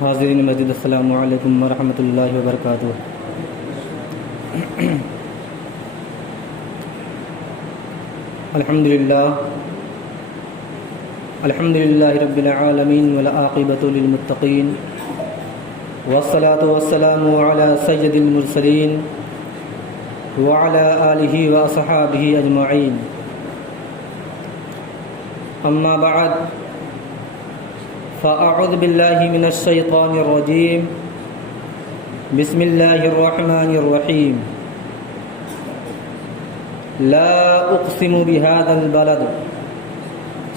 حاضرین مسجد، السلام علیکم ورحمۃ اللہ وبرکاتہ۔ الحمد للہ رب العالمین والعاقبۃ للمتقین، والصلاة والسلام علی سید المرسلین وعلی آلہ واصحابہ اجمعین۔ اما بعد فاعوذ باللہ من الشیطان الرجیم، بسم اللہ الرحمن الرحیم۔ لا اقسم بهذا البلد،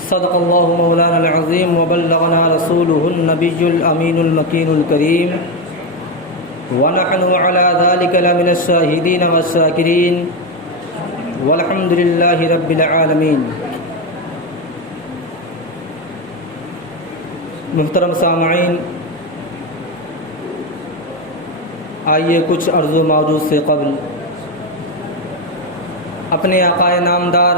صدق اللہ مولانا العظیم وبلغنا رسوله النبی الامین المکین الکریم، ونحن على ذلك لمن الشاہدین والشاکرین، والحمد للہ رب العالمین۔ محترم سامعین، آئیے کچھ عرض و معروض سے قبل اپنے آقا نامدار،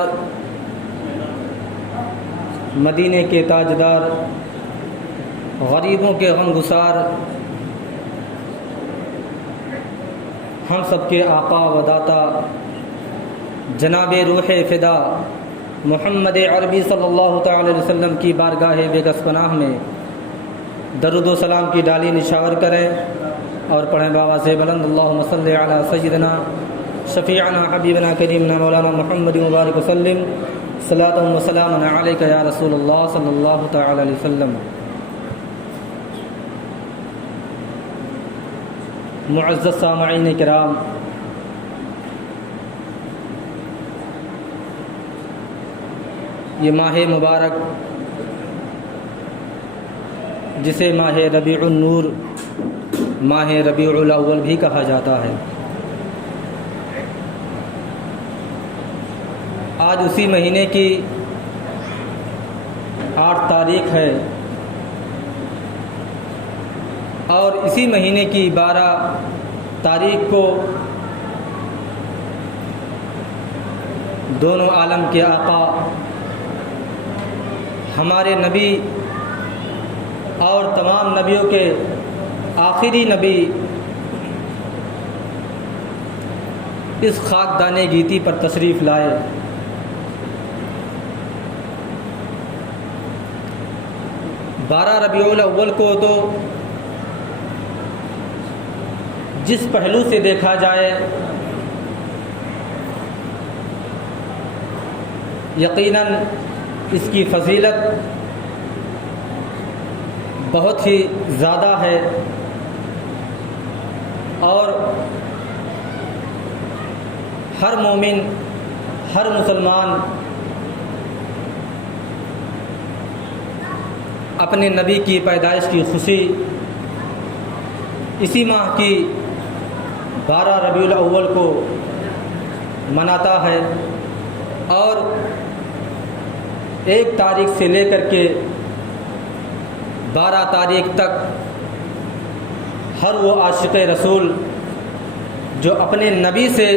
مدینے کے تاجدار، غریبوں کے غمگسار، ہم سب کے آقا و داتا جناب روح فدا محمد عربی صلی اللہ تعالی علیہ وسلم کی بارگاہ بیگس پناہ میں درود و سلام کی ڈالی نشاور کریں اور پڑھیں بابا سے بلند، اللہم صلی علی سیدنا شفیعنا حبیبنا کریمنا مولانا محمد مبارک وسلم، صلاۃ و سلام علیک یا رسول اللہ صلی اللہ تعالی علیہ وسلم۔ معزز سامعین کرام، یہ ماہ مبارک جسے ماہ ربیع النور، ماہ ربیع الاول بھی کہا جاتا ہے، آج اسی مہینے کی 8 تاریخ ہے اور اسی مہینے کی 12 تاریخ کو دونوں عالم کے آقا ہمارے نبی اور تمام نبیوں کے آخری نبی اس خاکدان گیتی پر تشریف لائے۔ بارہ ربیع الاول کو تو جس پہلو سے دیکھا جائے یقیناً اس کی فضیلت بہت ہی زیادہ ہے، اور ہر مومن، ہر مسلمان اپنے نبی کی پیدائش کی خوشی اسی ماہ کی 12 ربیع الاول کو مناتا ہے، اور 1 تاریخ سے لے کر کے 12 تاریخ تک ہر وہ عاشق رسول جو اپنے نبی سے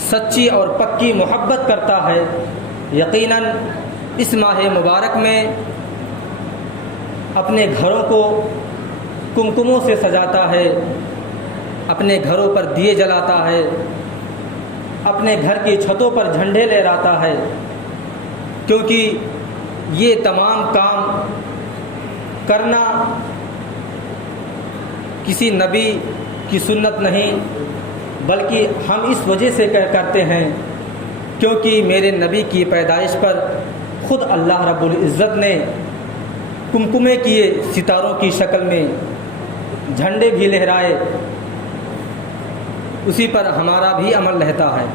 سچی اور پکی محبت کرتا ہے، یقیناً اس ماہ مبارک میں اپنے گھروں کو کمکموں سے سجاتا ہے، اپنے گھروں پر دیے جلاتا ہے، اپنے گھر کی چھتوں پر جھنڈے لہراتا ہے، کیونکہ یہ تمام کام کرنا کسی نبی کی سنت نہیں، بلکہ ہم اس وجہ سے کرتے ہیں کیونکہ میرے نبی کی پیدائش پر خود اللہ رب العزت نے کمکمے کیے، ستاروں کی شکل میں جھنڈے بھی لہرائے، اسی پر ہمارا بھی عمل رہتا ہے۔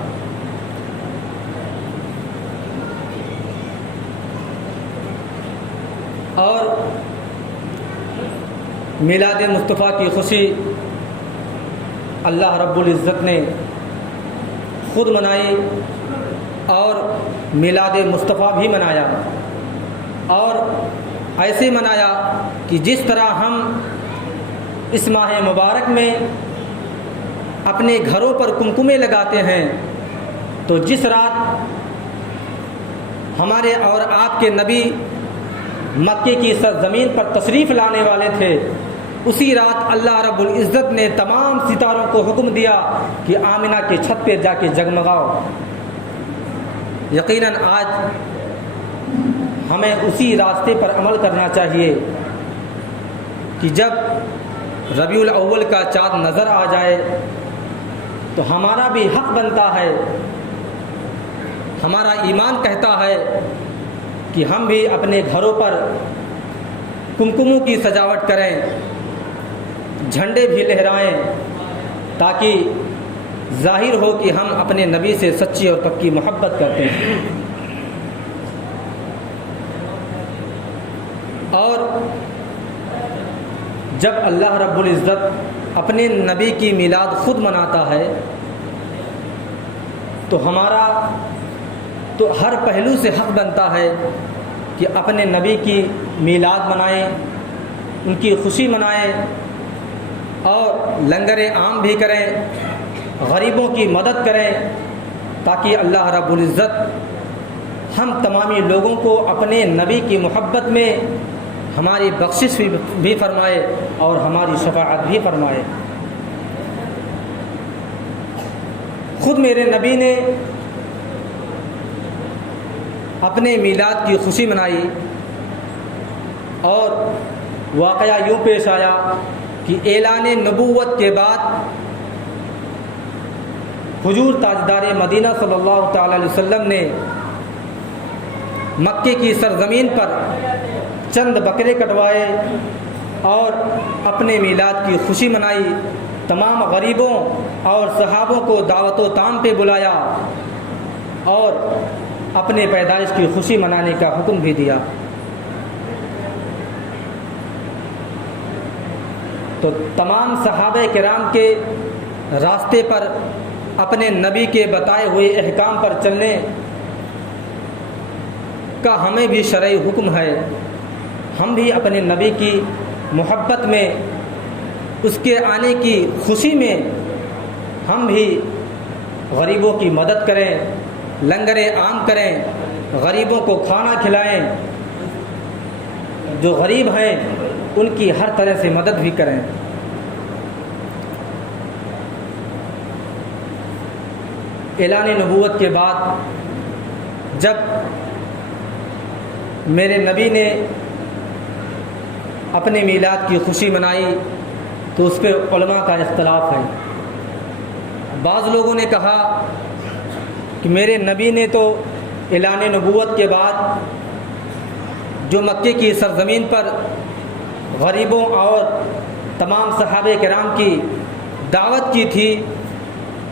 اور میلاد مصطفیٰ کی خوشی اللہ رب العزت نے خود منائی اور میلاد مصطفیٰ بھی منایا، اور ایسے منایا کہ جس طرح ہم اس ماہ مبارک میں اپنے گھروں پر کمکمے لگاتے ہیں، تو جس رات ہمارے اور آپ کے نبی مکے کی سرزمین پر تشریف لانے والے تھے، اسی رات اللہ رب العزت نے تمام ستاروں کو حکم دیا کہ آمنہ کے چھت پہ جا کے جگمگاؤ۔ یقیناً آج ہمیں اسی راستے پر عمل کرنا چاہیے کہ جب ربیع الاول کا چاند نظر آ جائے تو ہمارا بھی حق بنتا ہے، ہمارا ایمان کہتا ہے کہ ہم بھی اپنے گھروں پر کمکموں کی سجاوٹ کریں، جھنڈے بھی لہرائیں، تاکہ ظاہر ہو کہ ہم اپنے نبی سے سچی اور پکی محبت کرتے ہیں۔ اور جب اللہ رب العزت اپنے نبی کی میلاد خود مناتا ہے تو ہمارا تو ہر پہلو سے حق بنتا ہے کہ اپنے نبی کی میلاد منائیں، ان کی خوشی منائیں اور لنگر عام بھی کریں، غریبوں کی مدد کریں، تاکہ اللہ رب العزت ہم تمامی لوگوں کو اپنے نبی کی محبت میں ہماری بخشش بھی فرمائے اور ہماری شفاعت بھی فرمائے۔ خود میرے نبی نے اپنے میلاد کی خوشی منائی اور واقعہ یوں پیش آیا کہ اعلان نبوت کے بعد حضور تاجدار مدینہ صلی اللہ تعالی علیہ وسلم نے مکے کی سرزمین پر چند بکرے کٹوائے اور اپنے میلاد کی خوشی منائی، تمام غریبوں اور صحابوں کو دعوت و طعام پہ بلایا اور اپنے پیدائش کی خوشی منانے کا حکم بھی دیا۔ تو تمام صحابہ کرام کے راستے پر اپنے نبی کے بتائے ہوئے احکام پر چلنے کا ہمیں بھی شرعی حکم ہے۔ ہم بھی اپنے نبی کی محبت میں، اس کے آنے کی خوشی میں ہم بھی غریبوں کی مدد کریں، لنگر عام کریں، غریبوں کو کھانا کھلائیں، جو غریب ہیں ان کی ہر طرح سے مدد بھی کریں۔ اعلان نبوت کے بعد جب میرے نبی نے اپنے میلاد کی خوشی منائی تو اس پہ علماء کا اختلاف ہے۔ بعض لوگوں نے کہا کہ میرے نبی نے تو اعلان نبوت کے بعد جو مکے کی سرزمین پر غریبوں اور تمام صحابہ کرام کی دعوت کی تھی،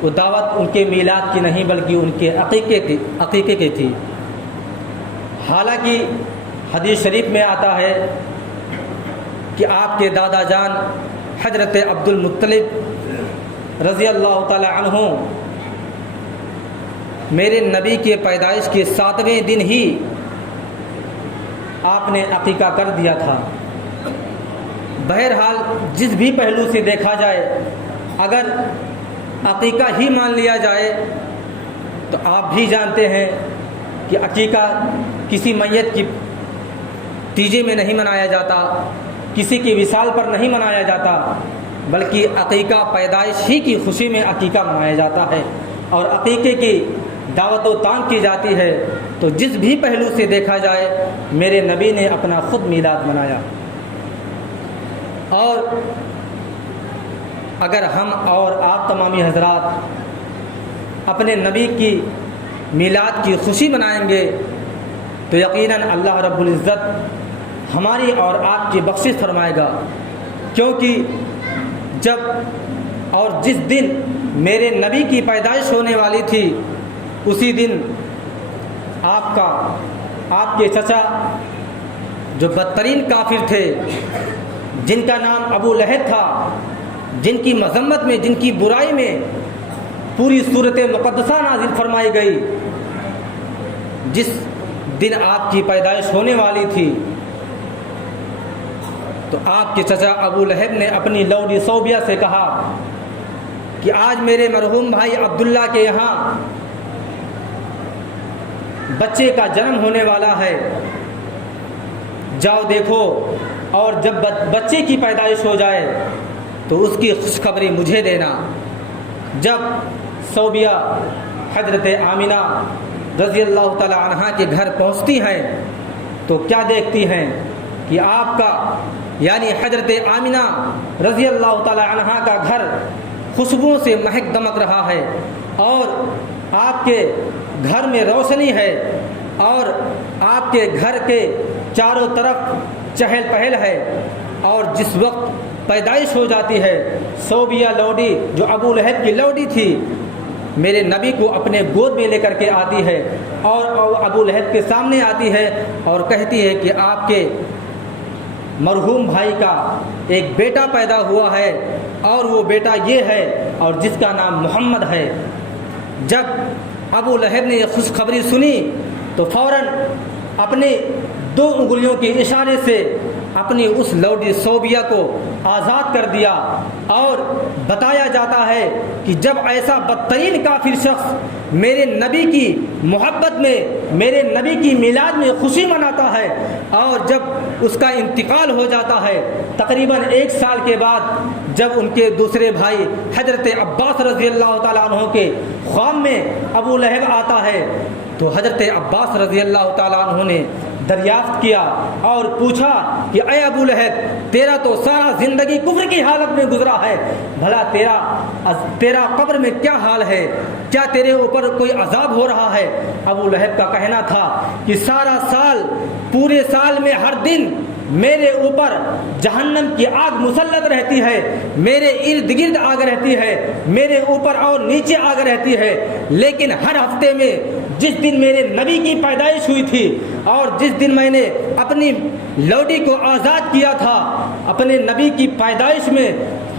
وہ دعوت ان کے میلاد کی نہیں بلکہ ان کے عقیقے کی تھی۔ حالانکہ حدیث شریف میں آتا ہے کہ آپ کے دادا جان حضرت عبد المطلب رضی اللہ تعالی عنہ میرے نبی کے پیدائش کے 7ویں دن ہی آپ نے عقیقہ کر دیا تھا۔ بہرحال جس بھی پہلو سے دیکھا جائے، اگر عقیقہ ہی مان لیا جائے تو آپ بھی جانتے ہیں کہ عقیقہ کسی میت کی تیجے میں نہیں منایا جاتا، کسی کی وصال پر نہیں منایا جاتا، بلکہ عقیقہ پیدائش ہی کی خوشی میں عقیقہ منایا جاتا ہے اور عقیقے کی دعوت و طعام کی جاتی ہے۔ تو جس بھی پہلو سے دیکھا جائے میرے نبی نے اپنا خود میلاد منایا۔ اور اگر ہم اور آپ تمامی حضرات اپنے نبی کی میلاد کی خوشی منائیں گے تو یقیناً اللہ رب العزت ہماری اور آپ کی بخشش فرمائے گا، کیونکہ جب اور جس دن میرے نبی کی پیدائش ہونے والی تھی اسی دن آپ کے چچا جو بدترین کافر تھے، جن کا نام ابو لہب تھا، جن کی مذمت میں، جن کی برائی میں پوری صورت مقدسہ نازل فرمائی گئی، جس دن آپ کی پیدائش ہونے والی تھی تو آپ کے چچا ابو لہب نے اپنی لوڈی صوبیہ سے کہا کہ آج میرے مرحوم بھائی عبداللہ کے یہاں بچے کا جنم ہونے والا ہے، جاؤ دیکھو اور جب بچے کی پیدائش ہو جائے تو اس کی خوشخبری مجھے دینا۔ جب صوبیہ حضرت آمنہ رضی اللہ تعالی عنہا کے گھر پہنچتی ہیں تو کیا دیکھتی ہیں کہ آپ کا یعنی حضرت آمنہ رضی اللہ تعالی عنہا کا گھر خوشبوؤں سے مہک دمک رہا ہے، اور آپ کے گھر میں روشنی ہے، اور آپ کے گھر کے چاروں طرف چہل پہل ہے۔ اور جس وقت پیدائش ہو جاتی ہے، صوبیہ لوڈی جو ابو لہب کی لوڈی تھی میرے نبی کو اپنے گود میں لے کر کے آتی ہے، اور ابو لہب کے سامنے آتی ہے اور کہتی ہے کہ آپ کے مرحوم بھائی کا ایک بیٹا پیدا ہوا ہے، اور وہ بیٹا یہ ہے اور جس کا نام محمد ہے۔ جب ابو لہب نے یہ خوشخبری سنی تو فوراً اپنے 2 انگلیوں کے اشارے سے اپنی اس لوڈی صوبیہ کو آزاد کر دیا، اور بتایا جاتا ہے کہ جب ایسا بدترین کافر شخص میرے نبی کی محبت میں، میرے نبی کی میلاد میں خوشی مناتا ہے، اور جب اس کا انتقال ہو جاتا ہے تقریباً 1 سال کے بعد، جب ان کے دوسرے بھائی حضرت عباس رضی اللہ تعالیٰ عنہ کے خواب میں ابو لہب آتا ہے تو حضرت عباس رضی اللہ تعالیٰ عنہ نے دریافت کیا اور پوچھا کہ اے ابو لہب، تیرا تو سارا زندگی کفر کی حالت میں گزرا ہے، بھلا تیرا قبر میں کیا حال ہے؟ کیا تیرے اوپر کوئی عذاب ہو رہا ہے؟ ابو لہب کا کہنا تھا کہ سارا سال، پورے سال میں ہر دن میرے اوپر جہنم کی آگ مسلط رہتی ہے، میرے ارد گرد آگ رہتی ہے، میرے اوپر اور نیچے آگ رہتی ہے، لیکن ہر ہفتے میں جس دن میرے نبی کی پیدائش ہوئی تھی اور جس دن میں نے اپنی لوڈی کو آزاد کیا تھا، اپنے نبی کی پیدائش میں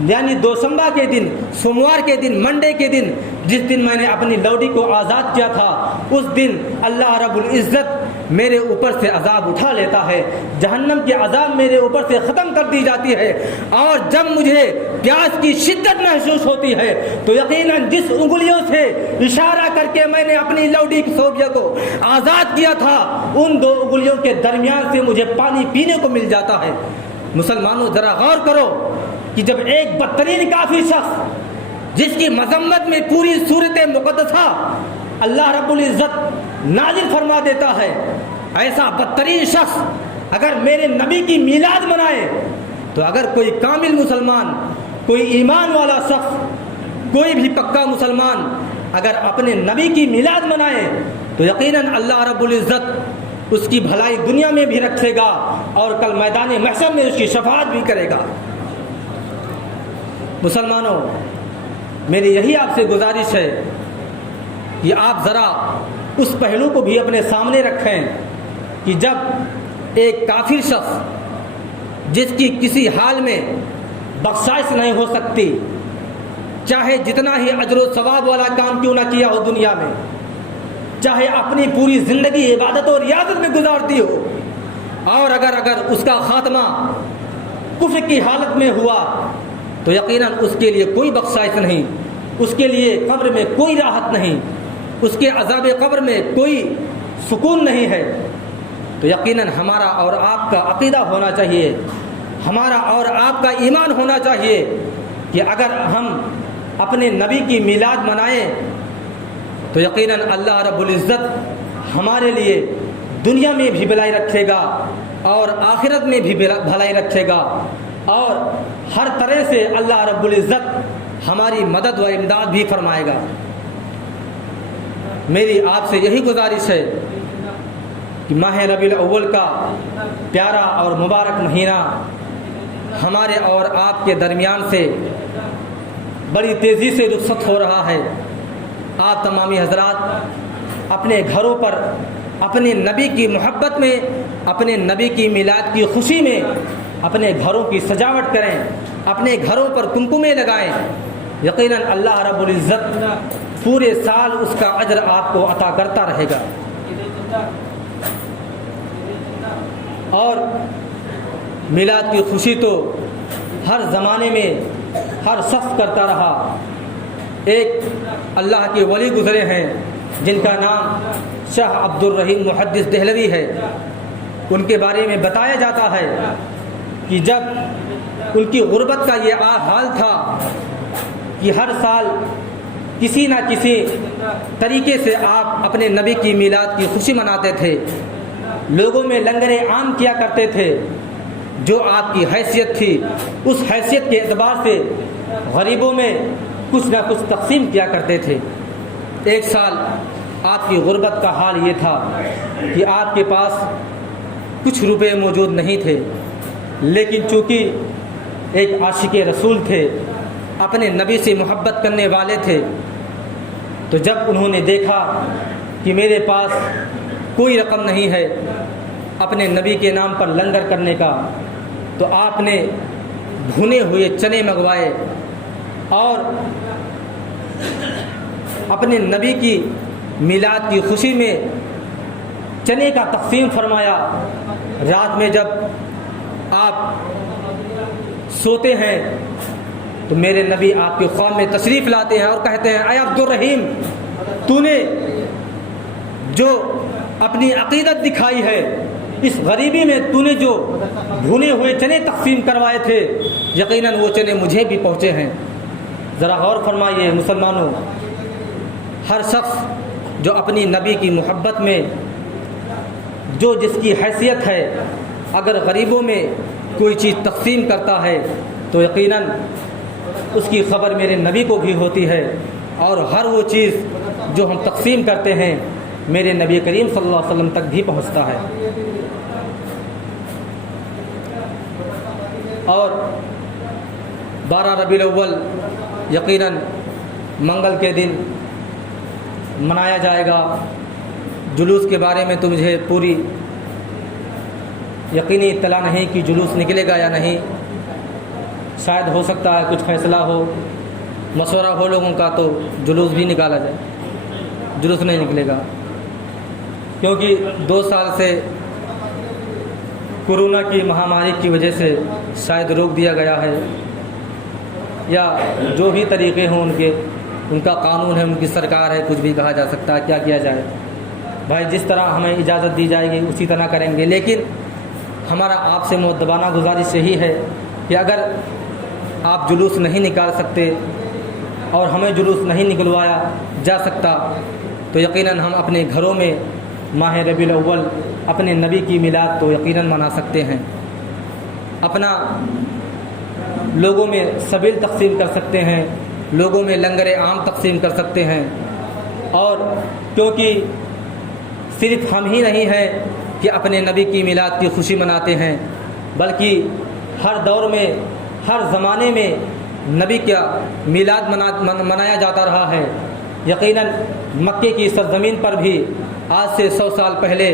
یعنی دوشنبہ کے دن، سوموار کے دن، منڈے کے دن جس دن میں نے اپنی لوڈی کو آزاد کیا تھا، اس دن اللہ رب العزت میرے اوپر سے عذاب اٹھا لیتا ہے، جہنم کے عذاب میرے اوپر سے ختم کر دی جاتی ہے، اور جب مجھے پیاس کی شدت محسوس ہوتی ہے تو یقیناً جس انگلیوں سے اشارہ کر کے میں نے اپنی لوڈی صوبیہ کو آزاد کیا تھا، ان 2 انگلیوں کے درمیان سے مجھے پانی پینے کو مل جاتا ہے۔ مسلمانوں ذرا غور کرو کہ جب ایک بدترین کافر شخص جس کی مذمت میں پوری سورت مقدسہ اللہ رب العزت نازل فرما دیتا ہے، ایسا بدترین شخص اگر میرے نبی کی میلاد منائے تو اگر کوئی کامل مسلمان، کوئی ایمان والا شخص، کوئی بھی پکا مسلمان اگر اپنے نبی کی میلاد منائے تو یقیناً اللہ رب العزت اس کی بھلائی دنیا میں بھی رکھے گا اور کل میدان محشر میں اس کی شفاعت بھی کرے گا۔ مسلمانوں، میری یہی آپ سے گزارش ہے کہ آپ ذرا اس پہلو کو بھی اپنے سامنے رکھیں کہ جب ایک کافر شخص جس کی کسی حال میں بخشائش نہیں ہو سکتی، چاہے جتنا ہی اجر و ثواب والا کام کیوں نہ کیا ہو دنیا میں، چاہے اپنی پوری زندگی عبادت اور ریاضت میں گزارتی ہو، اور اگر اس کا خاتمہ کفر کی حالت میں ہوا تو یقیناً اس کے لیے کوئی بخشائش نہیں، اس کے لیے قبر میں کوئی راحت نہیں، اس کے عذاب قبر میں کوئی سکون نہیں ہے۔ تو یقیناً ہمارا اور آپ کا عقیدہ ہونا چاہیے، ہمارا اور آپ کا ایمان ہونا چاہیے کہ اگر ہم اپنے نبی کی میلاد منائیں تو یقیناً اللہ رب العزت ہمارے لیے دنیا میں بھی بھلائی رکھے گا اور آخرت میں بھی بھلائی رکھے گا، اور ہر طرح سے اللہ رب العزت ہماری مدد و امداد بھی فرمائے گا۔ میری آپ سے یہی گزارش ہے کہ ماہ ربیع الاول کا پیارا اور مبارک مہینہ ہمارے اور آپ کے درمیان سے بڑی تیزی سے رخصت ہو رہا ہے۔ آپ تمامی حضرات اپنے گھروں پر اپنے نبی کی محبت میں، اپنے نبی کی میلاد کی خوشی میں اپنے گھروں کی سجاوٹ کریں، اپنے گھروں پر کمکمے لگائیں، یقیناً اللہ رب العزت پورے سال اس کا اجر آپ کو عطا کرتا رہے گا۔ اور میلاد کی خوشی تو ہر زمانے میں ہر شخص کرتا رہا۔ ایک اللہ کے ولی گزرے ہیں جن کا نام شاہ عبد الرحیم محدث دہلوی ہے، ان کے بارے میں بتایا جاتا ہے کہ جب ان کی غربت کا یہ حال تھا کہ ہر سال کسی نہ کسی طریقے سے آپ اپنے نبی کی میلاد کی خوشی مناتے تھے، لوگوں میں لنگر عام کیا کرتے تھے، جو آپ کی حیثیت تھی اس حیثیت کے اعتبار سے غریبوں میں کچھ نہ کچھ تقسیم کیا کرتے تھے۔ ایک سال آپ کی غربت کا حال یہ تھا کہ آپ کے پاس کچھ روپے موجود نہیں تھے، لیکن چونکہ ایک عاشق رسول تھے، اپنے نبی سے محبت کرنے والے تھے، تو جب انہوں نے دیکھا کہ میرے پاس کوئی رقم نہیں ہے اپنے نبی کے نام پر لنگر کرنے کا، تو آپ نے بھنے ہوئے چنے منگوائے اور اپنے نبی کی میلاد کی خوشی میں چنے کا تقسیم فرمایا۔ رات میں جب آپ سوتے ہیں تو میرے نبی آپ کے خواب میں تشریف لاتے ہیں اور کہتے ہیں، اے عبد الرحیم، تو نے جو اپنی عقیدت دکھائی ہے، اس غریبی میں تو نے جو بھنے ہوئے چنے تقسیم کروائے تھے، یقیناً وہ چنے مجھے بھی پہنچے ہیں۔ ذرا غور فرمائیے مسلمانوں، ہر شخص جو اپنی نبی کی محبت میں جو جس کی حیثیت ہے، اگر غریبوں میں کوئی چیز تقسیم کرتا ہے تو یقیناً اس کی خبر میرے نبی کو بھی ہوتی ہے، اور ہر وہ چیز جو ہم تقسیم کرتے ہیں میرے نبی کریم صلی اللہ علیہ وسلم تک بھی پہنچتا ہے۔ اور 12 ربیع الاول یقیناً منگل کے دن منایا جائے گا۔ جلوس کے بارے میں تو مجھے پوری یقینی اطلاع نہیں کہ جلوس نکلے گا یا نہیں، شاید ہو سکتا ہے کچھ فیصلہ ہو، مشورہ ہو لوگوں کا تو جلوس بھی نکالا جائے۔ جلوس نہیں نکلے گا کیونکہ 2 سال سے کورونا کی مہاماری کی وجہ سے شاید روک دیا گیا ہے، یا جو بھی طریقے ہوں ان کا قانون ہے، ان کی سرکار ہے، کچھ بھی کہا جا سکتا ہے، کیا کیا جائے۔ بھائی جس طرح ہمیں اجازت دی جائے گی اسی طرح کریں گے، لیکن ہمارا آپ سے مؤدبانہ گزارش یہی ہے کہ اگر آپ جلوس نہیں نکال سکتے اور ہمیں جلوس نہیں نکلوایا جا سکتا تو یقیناً ہم اپنے گھروں میں ماہ ربیع الاول اپنے نبی کی میلاد تو یقیناً منا سکتے ہیں، اپنا لوگوں میں سبیل تقسیم کر سکتے ہیں، لوگوں میں لنگر عام تقسیم کر سکتے ہیں۔ اور کیونکہ صرف ہم ہی نہیں ہیں کہ اپنے نبی کی میلاد کی خوشی مناتے ہیں، بلکہ ہر دور میں ہر زمانے میں نبی کا میلاد منایا جاتا رہا ہے۔ یقیناً مکے کی سرزمین پر بھی آج سے 100 سال پہلے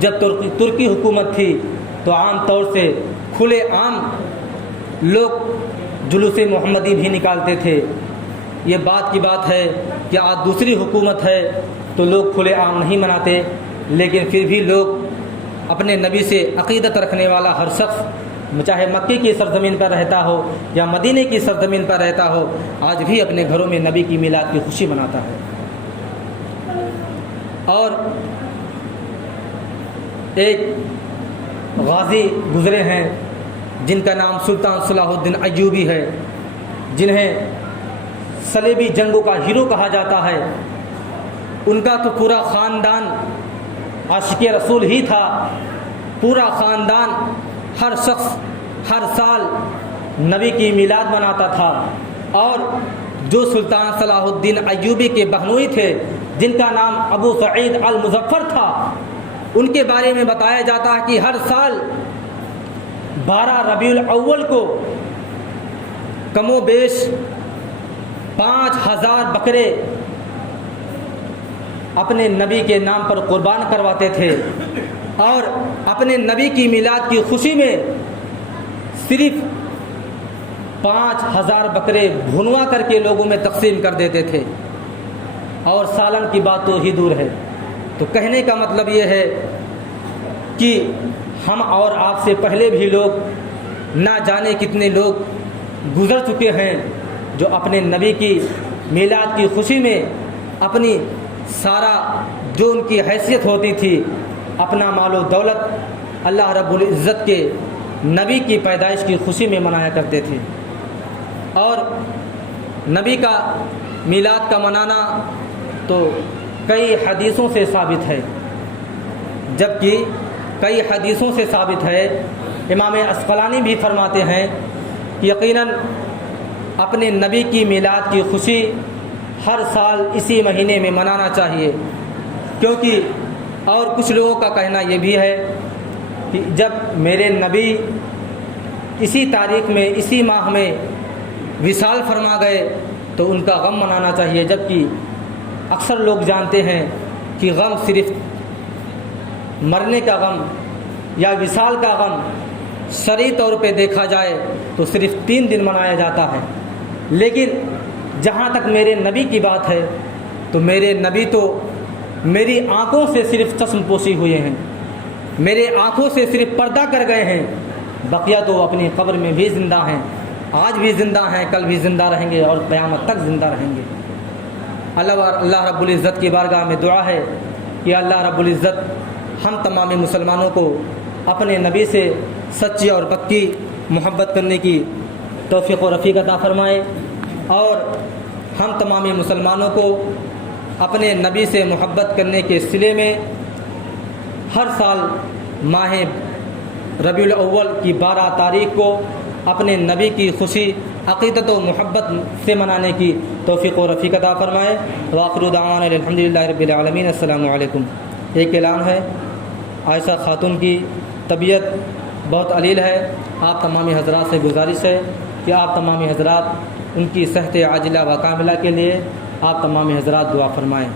جب ترکی حکومت تھی تو عام طور سے کھلے عام لوگ جلوس محمدی بھی نکالتے تھے۔ یہ بات کی بات ہے کہ آج دوسری حکومت ہے تو لوگ کھلے عام نہیں مناتے، لیکن پھر بھی لوگ اپنے نبی سے عقیدت رکھنے والا ہر شخص، چاہے مکے کی سرزمین پر رہتا ہو یا مدینے کی سرزمین پر رہتا ہو، آج بھی اپنے گھروں میں نبی کی میلاد کی خوشی مناتا ہے۔ اور ایک غازی گزرے ہیں جن کا نام سلطان صلاح الدین ایوبی ہے، جنہیں صلیبی جنگوں کا ہیرو کہا جاتا ہے۔ ان کا تو پورا خاندان عاشق رسول ہی تھا، پورا خاندان ہر شخص ہر سال نبی کی میلاد مناتا تھا۔ اور جو سلطان صلاح الدین ایوبی کے بہنوئی تھے جن کا نام ابو سعید المظفر تھا، ان کے بارے میں بتایا جاتا ہے کہ ہر سال 12 ربیع الاول کو کم و بیش 5000 بکرے اپنے نبی کے نام پر قربان کرواتے تھے، اور اپنے نبی کی میلاد کی خوشی میں صرف 5000 بکرے بھنوا کر کے لوگوں میں تقسیم کر دیتے تھے، اور سالن کی بات تو ہی دور ہے۔ تو کہنے کا مطلب یہ ہے کہ ہم اور آپ سے پہلے بھی لوگ نہ جانے کتنے لوگ گزر چکے ہیں جو اپنے نبی کی میلاد کی خوشی میں اپنی سارا جو ان کی حیثیت ہوتی تھی، اپنا مال و دولت اللہ رب العزت کے نبی کی پیدائش کی خوشی میں منایا کرتے تھے۔ اور نبی کا میلاد کا منانا تو کئی حدیثوں سے ثابت ہے، جبکہ کئی حدیثوں سے ثابت ہے۔ امام عسقلانی بھی فرماتے ہیں کہ یقیناً اپنے نبی کی میلاد کی خوشی ہر سال اسی مہینے میں منانا چاہیے، کیونکہ اور کچھ لوگوں کا کہنا یہ بھی ہے کہ جب میرے نبی اسی تاریخ میں اسی ماہ میں وصال فرما گئے تو ان کا غم منانا چاہیے، جبکہ اکثر لوگ جانتے ہیں کہ غم صرف مرنے کا غم یا وصال کا غم شرعی طور پہ دیکھا جائے تو صرف 3 دن منایا جاتا ہے، لیکن جہاں تک میرے نبی کی بات ہے تو میرے نبی تو میری آنکھوں سے صرف چشم پوشی ہوئے ہیں، میرے آنکھوں سے صرف پردہ کر گئے ہیں، بقیہ تو اپنی قبر میں بھی زندہ ہیں، آج بھی زندہ ہیں، کل بھی زندہ رہیں گے اور قیامت تک زندہ رہیں گے۔ اللہ رب العزت کی بارگاہ میں دعا ہے کہ اللہ رب العزت ہم تمام مسلمانوں کو اپنے نبی سے سچی اور پکی محبت کرنے کی توفیق و رفیق عطا فرمائے، اور ہم تمام مسلمانوں کو اپنے نبی سے محبت کرنے کے صلے میں ہر سال ماہ ربیع الاول کی 12 تاریخ کو اپنے نبی کی خوشی عقیدت و محبت سے منانے کی توفیق و رفیق عطا فرمائے۔ وآخر دعوانا الحمدللہ رب العالمین۔ السلام علیکم۔ ایک اعلان ہے، عائشہ خاتون کی طبیعت بہت علیل ہے، آپ تمامی حضرات سے گزارش ہے کہ آپ تمامی حضرات ان کی صحت عاجلہ و کاملہ کے لیے آپ تمامی حضرات دعا فرمائیں۔